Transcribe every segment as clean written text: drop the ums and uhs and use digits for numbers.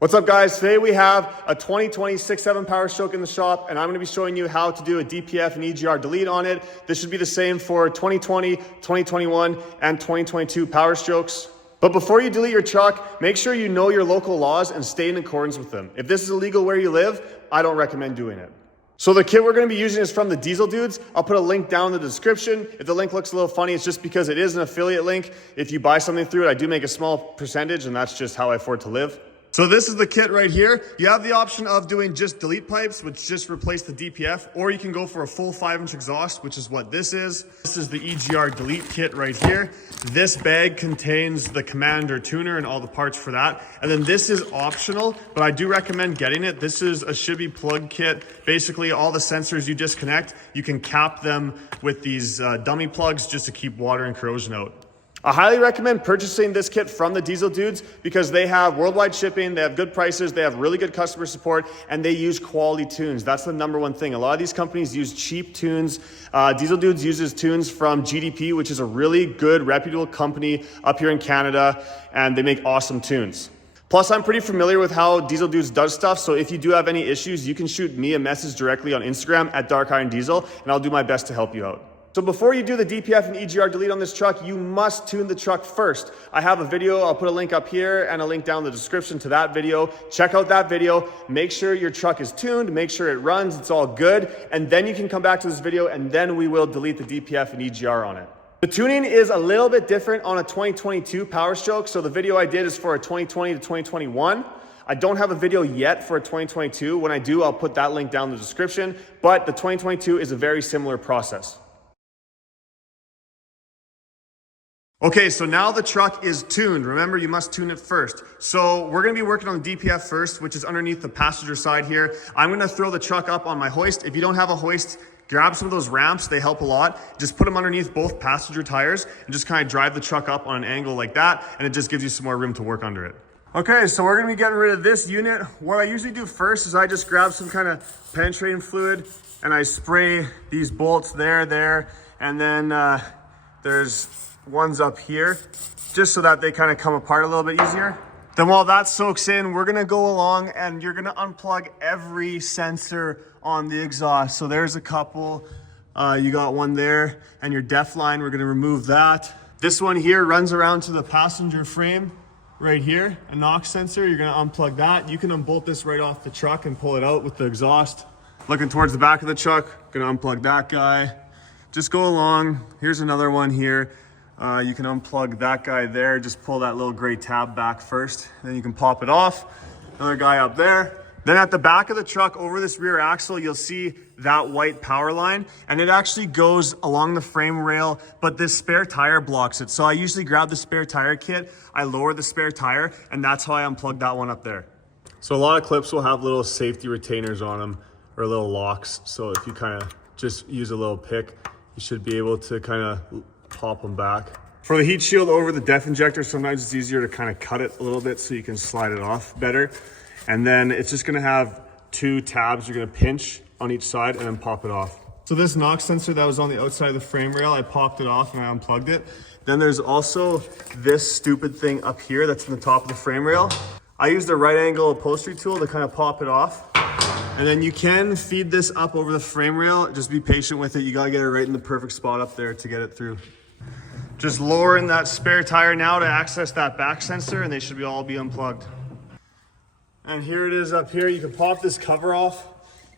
What's up guys? Today we have a 2020 6.7 Powerstroke in the shop, and I'm going to be showing you how to do a DPF and EGR delete on it. This should be the same for 2020, 2021, and 2022 Powerstrokes. But before you delete your truck, make sure you know your local laws and stay in accordance with them. If this is illegal where you live, I don't recommend doing it. So the kit we're going to be using is from the Diesel Dudes. I'll put a link down in the description. If the link looks a little funny, it's just because it is an affiliate link. If you buy something through it, I do make a small percentage, and that's just how I afford to live. So this is the kit right here. You have the option of doing just delete pipes, which just replace the DPF, or you can go for a full 5-inch exhaust, which is what this is. This is the EGR delete kit right here. This bag contains the Commander tuner and all the parts for that. And then this is optional, but I do recommend getting it. This is a shibby plug kit. Basically all the sensors you disconnect, you can cap them with these dummy plugs just to keep water and corrosion out. I highly recommend purchasing this kit from the Diesel Dudes because they have worldwide shipping, they have good prices, they have really good customer support, and they use quality tunes. That's the #1 thing. A lot of these companies use cheap tunes. Diesel Dudes uses tunes from GDP, which is a really good, reputable company up here in Canada, and they make awesome tunes. Plus, I'm pretty familiar with how Diesel Dudes does stuff, so if you do have any issues, you can shoot me a message directly on Instagram at Dark Iron Diesel, and I'll do my best to help you out. So before you do the DPF and EGR delete on this truck, you must tune the truck first. I have a video, I'll put a link up here and a link down in the description to that video. Check out that video, make sure your truck is tuned, make sure it runs, it's all good, and then you can come back to this video and then we will delete the DPF and EGR on it. The tuning is a little bit different on a 2022 Powerstroke, so the video I did is for a 2020 to 2021. I don't have a video yet for a 2022. When I do, I'll put that link down in the description, but the 2022 is a very similar process. Okay, so now the truck is tuned. Remember, you must tune it first. So we're gonna be working on the DPF first, which is underneath the passenger side here. I'm gonna throw the truck up on my hoist. If you don't have a hoist, grab some of those ramps, they help a lot. Just put them underneath both passenger tires and just kind of drive the truck up on an angle like that, and it just gives you some more room to work under it. Okay, so we're gonna be getting rid of this unit. What I usually do first is I just grab some kind of penetrating fluid and I spray these bolts there, and then there's ones up here just so that they kind of come apart a little bit easier. Then while that soaks in, we're gonna go along and you're gonna unplug every sensor on the exhaust. So there's a couple, you got one there, and your def line, we're gonna remove that. This one here runs around to the passenger frame right here, a NOx sensor. You're gonna unplug that. You can unbolt this right off the truck and pull it out with the exhaust. Looking towards the back of the truck, gonna unplug that guy. Just go along. Here's another one here. You can unplug that guy there, just pull that little gray tab back first, then you can pop it off. Another guy up there. Then at the back of the truck, over this rear axle, you'll see that white power line, and it actually goes along the frame rail, but this spare tire blocks it. So I usually grab the spare tire kit, I lower the spare tire, and that's how I unplug that one up there. So a lot of clips will have little safety retainers on them, or little locks. So if you kind of just use a little pick, you should be able to kind of pop them back. For the heat shield over the def injector, sometimes it's easier to kind of cut it a little bit so you can slide it off better. And then it's just gonna have 2 tabs you're gonna pinch on each side and then pop it off. So this NOx sensor that was on the outside of the frame rail, I popped it off and I unplugged it. Then there's also this stupid thing up here that's in the top of the frame rail. I used a right angle upholstery tool to kind of pop it off. And then you can feed this up over the frame rail. Just be patient with it. You gotta get it right in the perfect spot up there to get it through. Just lowering that spare tire now to access that back sensor, and they should all be unplugged. And here it is up here. You can pop this cover off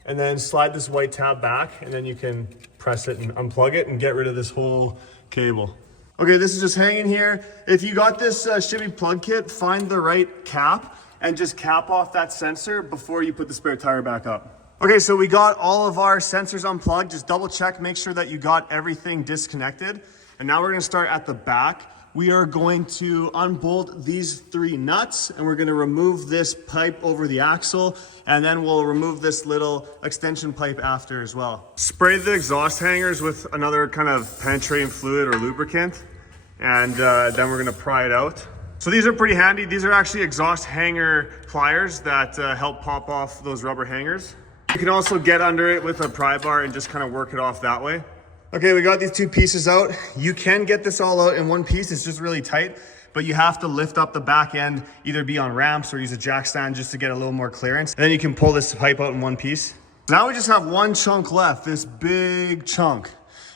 and then slide this white tab back, and then you can press it and unplug it and get rid of this whole cable. Okay, this is just hanging here. If you got this shibby plug kit, find the right cap and just cap off that sensor before you put the spare tire back up. Okay, so we got all of our sensors unplugged. Just double check, make sure that you got everything disconnected. And now we're gonna start at the back. We are going to unbolt these 3 nuts, and we're gonna remove this pipe over the axle, and then we'll remove this little extension pipe after as well. Spray the exhaust hangers with another kind of penetrating fluid or lubricant, and then we're gonna pry it out. So these are pretty handy. These are actually exhaust hanger pliers that help pop off those rubber hangers. You can also get under it with a pry bar and just kind of work it off that way. Okay, we got these 2 pieces out. You can get this all out in one piece. It's just really tight. but you have to lift up the back end, either be on ramps or use a jack stand just to get a little more clearance. And then you can pull this pipe out in one piece. Now we just have one chunk left, this big chunk.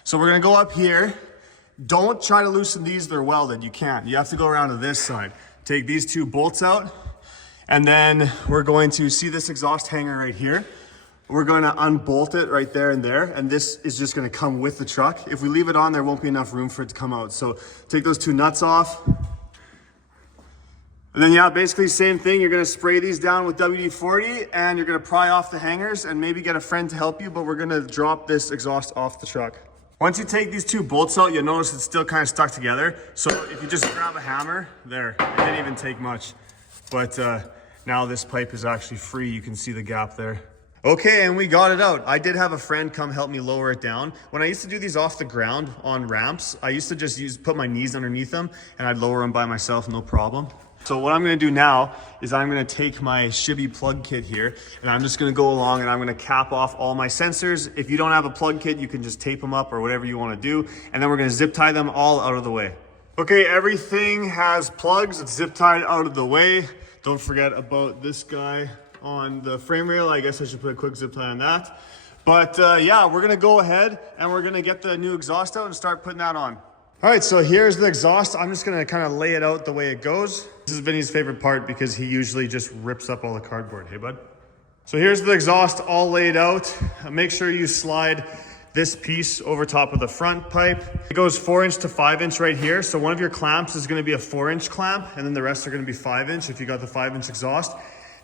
So we're gonna go up here. Don't try to loosen these, they're welded, you can't. You have to go around to this side. Take these two bolts out, and then we're going to see this exhaust hanger right here. We're gonna unbolt it right there and there, and this is just gonna come with the truck. If we leave it on, there won't be enough room for it to come out. So take those two nuts off. And then yeah, basically same thing. You're gonna spray these down with WD-40 and you're gonna pry off the hangers and maybe get a friend to help you, but we're gonna drop this exhaust off the truck. Once you take these two bolts out, you'll notice it's still kind of stuck together. So if you just grab a hammer, there, it didn't even take much. But now this pipe is actually free. You can see the gap there. Okay, and we got it out. I did have a friend come help me lower it down. When I used to do these off the ground on ramps, I used to just put my knees underneath them and I'd lower them by myself, no problem. So what I'm gonna do now is I'm gonna take my shibby plug kit here and I'm just gonna go along and I'm gonna cap off all my sensors. If you don't have a plug kit, you can just tape them up or whatever you wanna do. And then we're gonna zip tie them all out of the way. Okay, everything has plugs. It's zip tied out of the way. Don't forget about this guy on the frame rail. I guess I should put a quick zip tie on that. But yeah, we're gonna go ahead and we're gonna get the new exhaust out and start putting that on. All right, so here's the exhaust. I'm just gonna kind of lay it out the way it goes. This is Vinny's favorite part because he usually just rips up all the cardboard. Hey, bud? So here's the exhaust all laid out. Make sure you slide this piece over top of the front pipe. It goes 4" to 5" right here. So one of your clamps is gonna be a 4" clamp and then the rest are gonna be 5" if you got the 5" exhaust.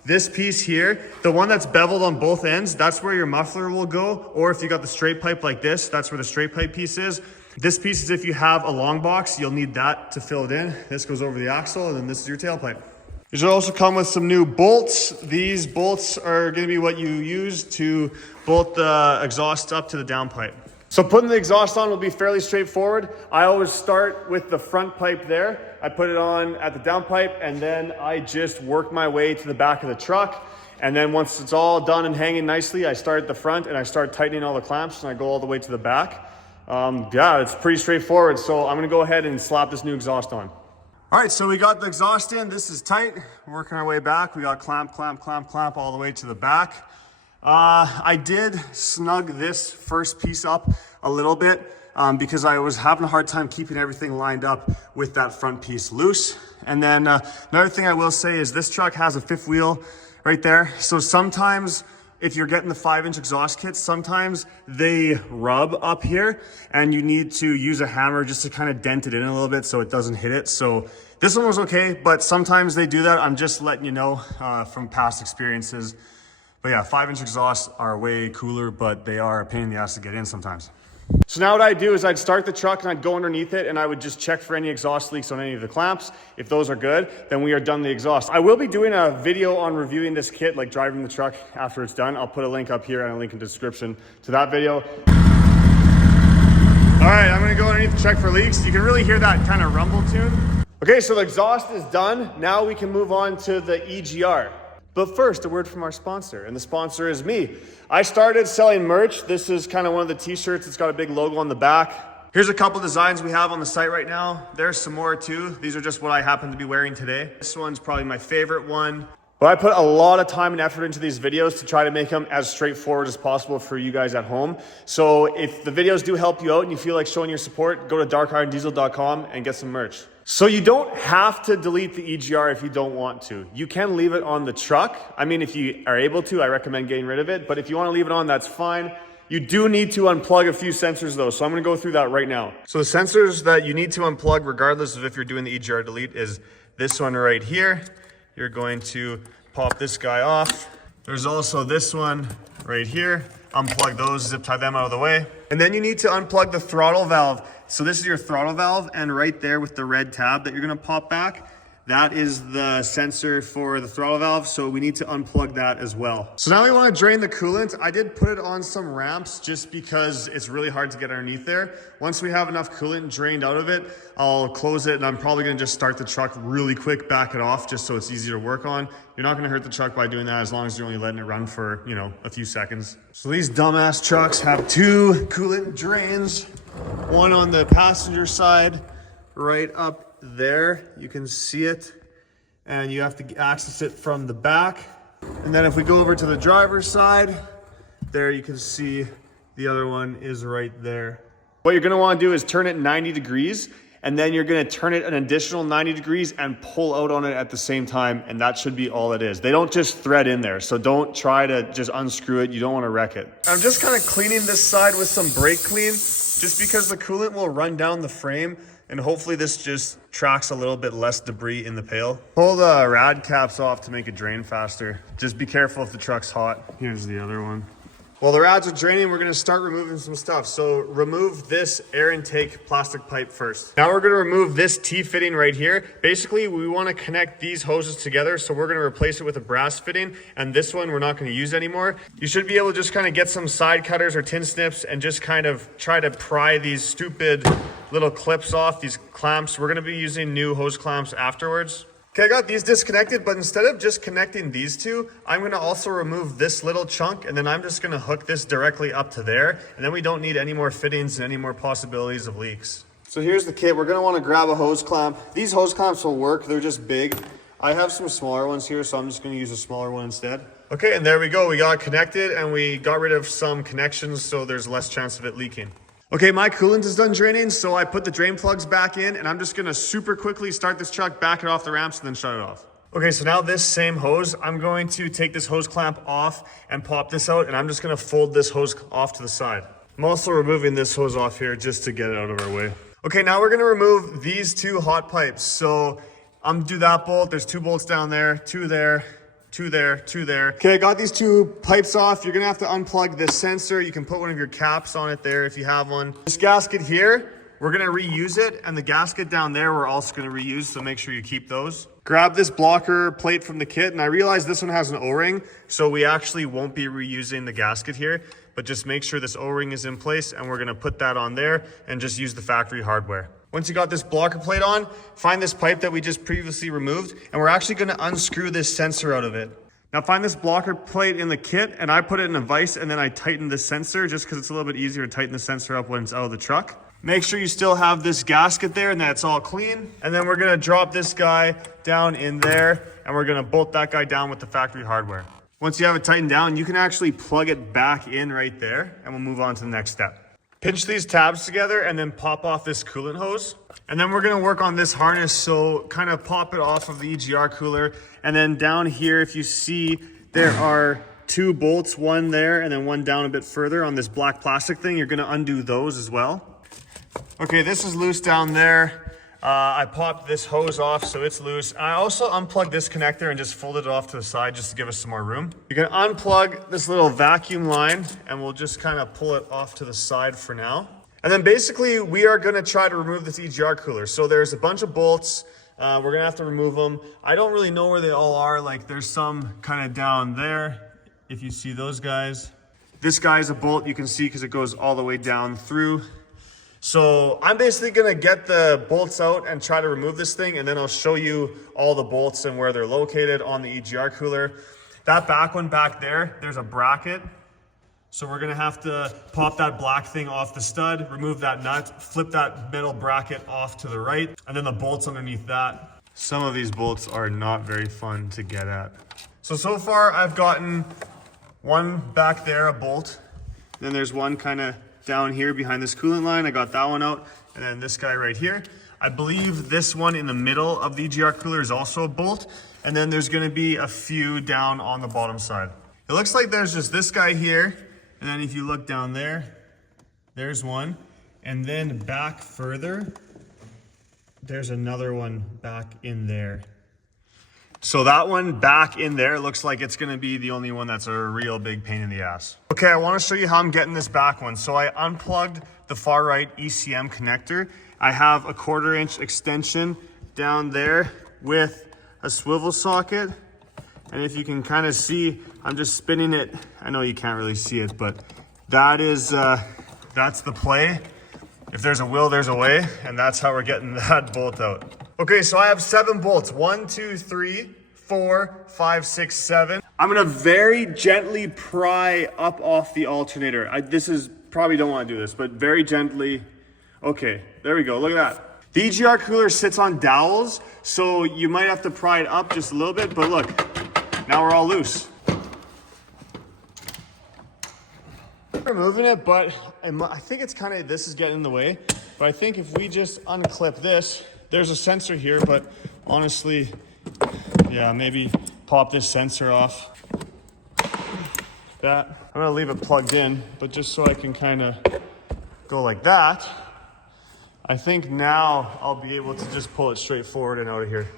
This piece here, the one that's beveled on both ends, that's where your muffler will go. Or if you got the straight pipe like this, that's where the straight pipe piece is. This piece is if you have a long box, you'll need that to fill it in. This goes over the axle and then this is your tailpipe. These should also come with some new bolts. These bolts are gonna be what you use to bolt the exhaust up to the downpipe. So putting the exhaust on will be fairly straightforward. I always start with the front pipe there. I put it on at the downpipe and then I just work my way to the back of the truck. And then once it's all done and hanging nicely, I start at the front and I start tightening all the clamps and I go all the way to the back. Yeah, it's pretty straightforward. So I'm gonna go ahead and slap this new exhaust on. All right, so we got the exhaust in. This is tight. We're working our way back. We got clamp, clamp, clamp, clamp all the way to the back. I did snug this first piece up a little bit because I was having a hard time keeping everything lined up with that front piece loose. And then another thing I will say is this truck has a fifth wheel right there. So sometimes if you're getting the 5" exhaust kits, sometimes they rub up here and you need to use a hammer just to kind of dent it in a little bit so it doesn't hit it. So this one was okay, but sometimes they do that. I'm just letting you know from past experiences. But yeah, 5" exhausts are way cooler, but they are a pain in the ass to get in sometimes. So now what I'd do is I'd start the truck and I'd go underneath it and I would just check for any exhaust leaks on any of the clamps. If those are good, then we are done the exhaust. I will be doing a video on reviewing this kit, like driving the truck after it's done. I'll put a link up here and a link in the description to that video. All right, I'm gonna go underneath and check for leaks. You can really hear that kind of rumble tune. Okay, so the exhaust is done. Now we can move on to the EGR. But first, a word from our sponsor, and the sponsor is me. I started selling merch. This is kind of one of the t-shirts. It's got a big logo on the back. Here's a couple designs we have on the site right now. There's some more too. These are just what I happen to be wearing today. This one's probably my favorite one. But I put a lot of time and effort into these videos to try to make them as straightforward as possible for you guys at home. So if the videos do help you out and you feel like showing your support, go to darkirondiesel.com and get some merch. So you don't have to delete the EGR if you don't want to. You can leave it on the truck. I mean, if you are able to, I recommend getting rid of it. But if you want to leave it on, that's fine. You do need to unplug a few sensors though. So I'm going to go through that right now. So the sensors that you need to unplug, regardless of if you're doing the EGR delete, is this one right here. You're going to pop this guy off. There's also this one right here. Unplug those, zip tie them out of the way. And then you need to unplug the throttle valve. So this is your throttle valve, and right there with the red tab that you're gonna pop back, that is the sensor for the throttle valve, so we need to unplug that as well. So now we wanna drain the coolant. I did put it on some ramps just because it's really hard to get underneath there. Once we have enough coolant drained out of it, I'll close it and I'm probably gonna just start the truck really quick, back it off just so it's easier to work on. You're not gonna hurt the truck by doing that as long as you're only letting it run for, you know, a few seconds. So these dumbass trucks have two coolant drains, one on the passenger side, right up there. You can see it, and you have to access it from the back. And then if we go over to the driver's side, there you can see the other one is right there. What you're gonna wanna do is turn it 90 degrees, and then you're gonna turn it an additional 90 degrees and pull out on it at the same time, and that should be all it is. They don't just thread in there, so don't try to just unscrew it. You don't wanna wreck it. I'm just kind of cleaning this side with some brake clean, just because the coolant will run down the frame, and hopefully this just tracks a little bit less debris in the pail. Pull the rad caps off to make it drain faster. Just be careful if the truck's hot. Here's the other one. While the rads are draining, we're gonna start removing some stuff. So remove this air intake plastic pipe first. Now we're gonna remove this T-fitting right here. Basically, we wanna connect these hoses together, so we're gonna replace it with a brass fitting, and this one we're not gonna use anymore. You should be able to just kind of get some side cutters or tin snips and just kind of try to pry these stupid little clips off, these clamps. We're gonna be using new hose clamps afterwards. Okay, I got these disconnected, but instead of just connecting these two, I'm gonna also remove this little chunk, and then I'm just gonna hook this directly up to there, and then we don't need any more fittings and any more possibilities of leaks. So here's the kit. We're gonna wanna grab a hose clamp. These hose clamps will work, they're just big. I have some smaller ones here, so I'm just gonna use a smaller one instead. Okay, and there we go. We got connected, and we got rid of some connections, so there's less chance of it leaking. Okay, my coolant is done draining, so I put the drain plugs back in, and I'm just gonna super quickly start this truck, back it off the ramps, and then shut it off. Okay, so now this same hose, I'm going to take this hose clamp off and pop this out, and I'm just gonna fold this hose off to the side. I'm also removing this hose off here just to get it out of our way. Okay, now we're gonna remove these two hot pipes. So I'm gonna do that bolt. There's 2 bolts down there, 2 there, 2 there, 2 there. Okay, I got these 2 pipes off. You're gonna have to unplug this sensor. You can put one of your caps on it there if you have one. This gasket here, we're gonna reuse it, and the gasket down there we're also gonna reuse, so make sure you keep those. Grab this blocker plate from the kit, and I realize this one has an O-ring, so we actually won't be reusing the gasket here, but just make sure this O-ring is in place, and we're gonna put that on there and just use the factory hardware. Once you got this blocker plate on, find this pipe that we just previously removed, and we're actually gonna unscrew this sensor out of it. Now find this blocker plate in the kit, and I put it in a vise, and then I tighten the sensor just because it's a little bit easier to tighten the sensor up when it's out of the truck. Make sure you still have this gasket there and that it's all clean. And then we're gonna drop this guy down in there, and we're gonna bolt that guy down with the factory hardware. Once you have it tightened down, you can actually plug it back in right there, and we'll move on to the next step. Pinch these tabs together and then pop off this coolant hose. And then we're gonna work on this harness, so kind of pop it off of the EGR cooler. And then down here, if you see, there are 2 bolts, one there and then one down a bit further on this black plastic thing. You're gonna undo those as well. Okay, this is loose down there. I popped this hose off, so it's loose. I also unplugged this connector and just folded it off to the side just to give us some more room. You're gonna unplug this little vacuum line, and we'll just kind of pull it off to the side for now. And then basically, we are gonna try to remove this EGR cooler. So there's a bunch of bolts. We're gonna have to remove them. I don't really know where they all are. Like there's some kind of down there, if you see those guys. This guy is a bolt you can see because it goes all the way down through. So I'm basically gonna get the bolts out and try to remove this thing, and then I'll show you all the bolts and where they're located on the EGR cooler. That back one back there, there's a bracket. So we're gonna have to pop that black thing off the stud, remove that nut, flip that metal bracket off to the right, and then the bolts underneath that. Some of these bolts are not very fun to get at. So far I've gotten one back there, a bolt. Then there's one kind of down here behind this coolant line. I got that one out, and then this guy right here. I believe this one in the middle of the EGR cooler is also a bolt, and then there's gonna be a few down on the bottom side. It looks like there's just this guy here, and then if you look down there, there's one, and then back further, there's another one back in there. So that one back in there looks like it's gonna be the only one that's a real big pain in the ass. Okay, I wanna show you how I'm getting this back one. So I unplugged the far right ECM connector. I have a 1/4 inch extension down there with a swivel socket. And if you can kind of see, I'm just spinning it. I know you can't really see it, but that is, that's the play. If there's a will, there's a way, and that's how we're getting that bolt out. Okay, so I have 7 bolts. 1, 2, 3, 4, 5, 6, 7. I'm gonna very gently pry up off the alternator. This is, probably don't wanna do this, but very gently. Okay, there we go, look at that. The EGR cooler sits on dowels, so you might have to pry it up just a little bit, but look, now we're all loose. Removing it, but I think it's kind of, this is getting in the way, but I think if we just unclip this, there's a sensor here, but honestly, yeah, maybe pop this sensor off. That, I'm gonna leave it plugged in, but just so I can kind of go like that, I think now I'll be able to just pull it straight forward and out of here.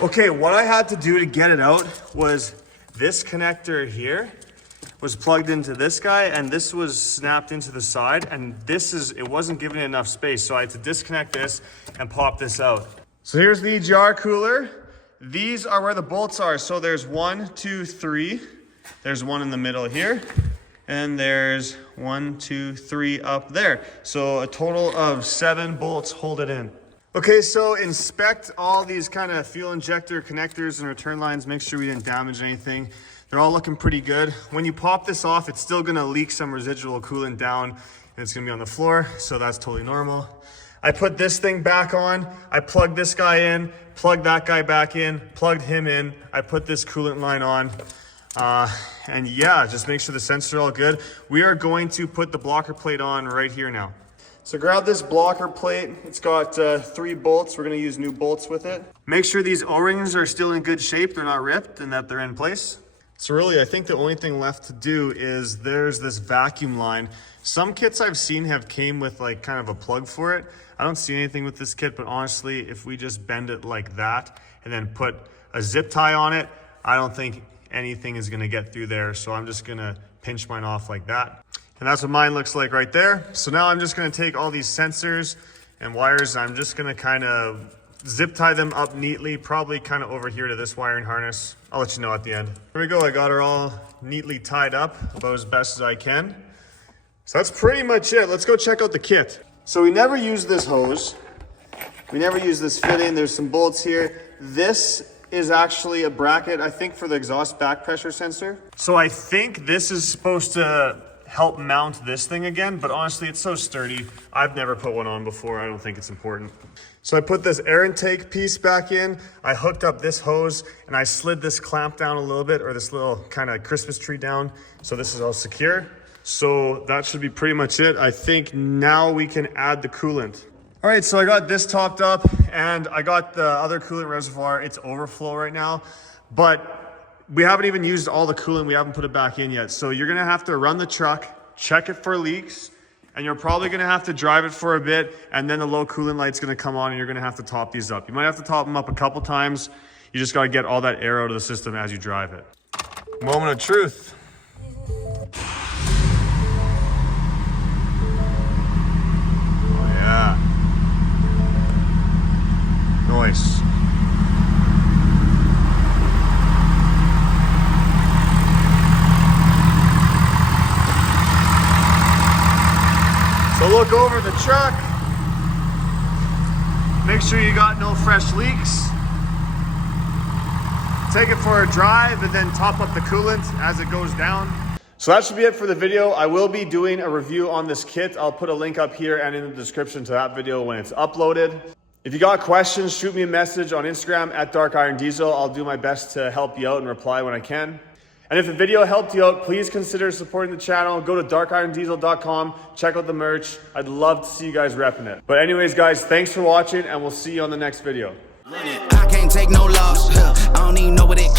Okay, what I had to do to get it out was this connector here was plugged into this guy, and this was snapped into the side, and it wasn't giving it enough space, so I had to disconnect this and pop this out. So here's the EGR cooler. These are where the bolts are. So there's 1, 2, 3. There's one in the middle here, and there's 1, 2, 3 up there. So a total of 7 bolts hold it in. Okay, so inspect all these kind of fuel injector connectors and return lines. Make sure we didn't damage anything. They're all looking pretty good. When you pop this off, it's still gonna leak some residual coolant down, and it's gonna be on the floor, so that's totally normal. I put this thing back on. I plugged this guy in, plugged that guy back in, plugged him in. I put this coolant line on. And yeah, just make sure the sensors are all good. We are going to put the blocker plate on right here now. So grab this blocker plate. It's got 3 bolts. We're gonna use new bolts with it. Make sure these O-rings are still in good shape. They're not ripped and that they're in place. So really, I think the only thing left to do is there's this vacuum line. Some kits I've seen have came with like kind of a plug for it. I don't see anything with this kit, but honestly, if we just bend it like that and then put a zip tie on it, I don't think anything is gonna get through there. So I'm just gonna pinch mine off like that. And that's what mine looks like right there. So now I'm just gonna take all these sensors and wires, and I'm just gonna kind of zip tie them up neatly, probably kind of over here to this wiring harness. I'll let you know at the end. Here we go, I got her all neatly tied up about as best as I can. So that's pretty much it. Let's go check out the kit. So we never use this hose. We never use this fitting. There's some bolts here. This is actually a bracket, I think, for the exhaust back pressure sensor. So I think this is supposed to help mount this thing again, but honestly, it's so sturdy. I've never put one on before. I don't think it's important. So I put this air intake piece back in. I hooked up this hose and I slid this clamp down a little bit, or this little kind of Christmas tree down. So this is all secure. So that should be pretty much it. I think now we can add the coolant. All right, so I got this topped up and I got the other coolant reservoir. It's overflow right now, but we haven't even used all the coolant. We haven't put it back in yet. So you're gonna have to run the truck, check it for leaks, and you're probably gonna have to drive it for a bit, and then the low coolant light's gonna come on and you're gonna have to top these up. You might have to top them up a couple times. You just gotta get all that air out of the system as you drive it. Moment of truth. Oh yeah. Nice. So look over the truck, make sure you got no fresh leaks, take it for a drive and then top up the coolant as it goes down. So that should be it for the video. I will be doing a review on this kit. I'll put a link up here and in the description to that video when it's uploaded. If you got questions, shoot me a message on Instagram at Dark Iron Diesel. I'll do my best to help you out and reply when I can. And if the video helped you out, please consider supporting the channel. Go to darkirondiesel.com, check out the merch. I'd love to see you guys repping it. But anyways, guys, thanks for watching, and we'll see you on the next video. I can't take no loss. I don't even know what it